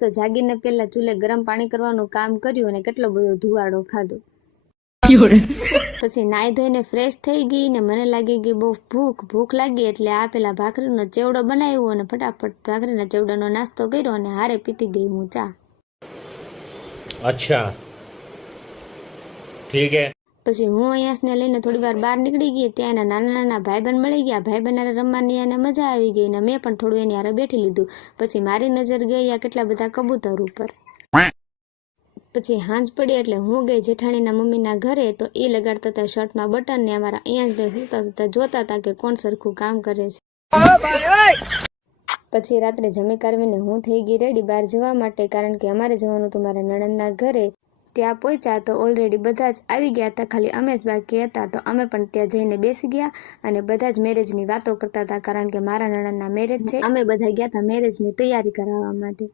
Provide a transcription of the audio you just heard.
તો જાગીને પહેલા ચૂલે ગરમ પાણી કરવાનું કામ કર્યું અને કેટલો બધો ધુવાડો ખાધો। પછી નાઈ ધોઈને ફ્રેશ થઈ ગઈ ને મને લાગી ગઈ બહુ ભૂખ લાગી એટલે આ પેલા ભાખરીનો ચેવડો બનાવ્યો અને ફટાફટ ભાખરીના ચેવડાનો નાસ્તો કર્યો અને હારે પીતી ગઈ હું ચા। अच्छा ठीक है। પછી હું અહીંયાસને લઈને થોડી વાર બહાર નીકળી ગઈ। ત્યાં એના નાના નાના ભાઈબંધ મળી ગયા। ભાઈબંધ હારે રમવાની એને મજા આવી ગઈ ને મેં પણ થોડું એની હારે બેઠી લીધું। પછી મારી નજર ગઈ આ કેટલા બધા કબૂતર ઉપર। પછી હાંજ પડી એટલે હું ગઈ જેઠાણીના મમ્મીના ઘરે। તો એ લગાડતા હતા શર્ટમાં બટન ને અમારા અહીંયા જ જોતા હતા કે કોણ સરખું કામ કરે છે। પછી રાત્રે જમી કારવીને હું થઈ ગઈ રેડી બહાર જવા માટે, કારણ કે અમારે જવાનું હતું મારા નણંદના ઘરે। ત્યાં પહોંચ્યા તો ઓલરેડી બધા જ આવી ગયા હતા, ખાલી અમે જ બાકી હતા। તો અમે પણ ત્યાં જઈને બેસી ગયા અને બધા જ મેરેજની વાતો કરતા હતા, કારણ કે મારા નણંદના મેરેજ છે। અમે બધા ગયા હતા મેરેજની તૈયારી કરાવવા માટે।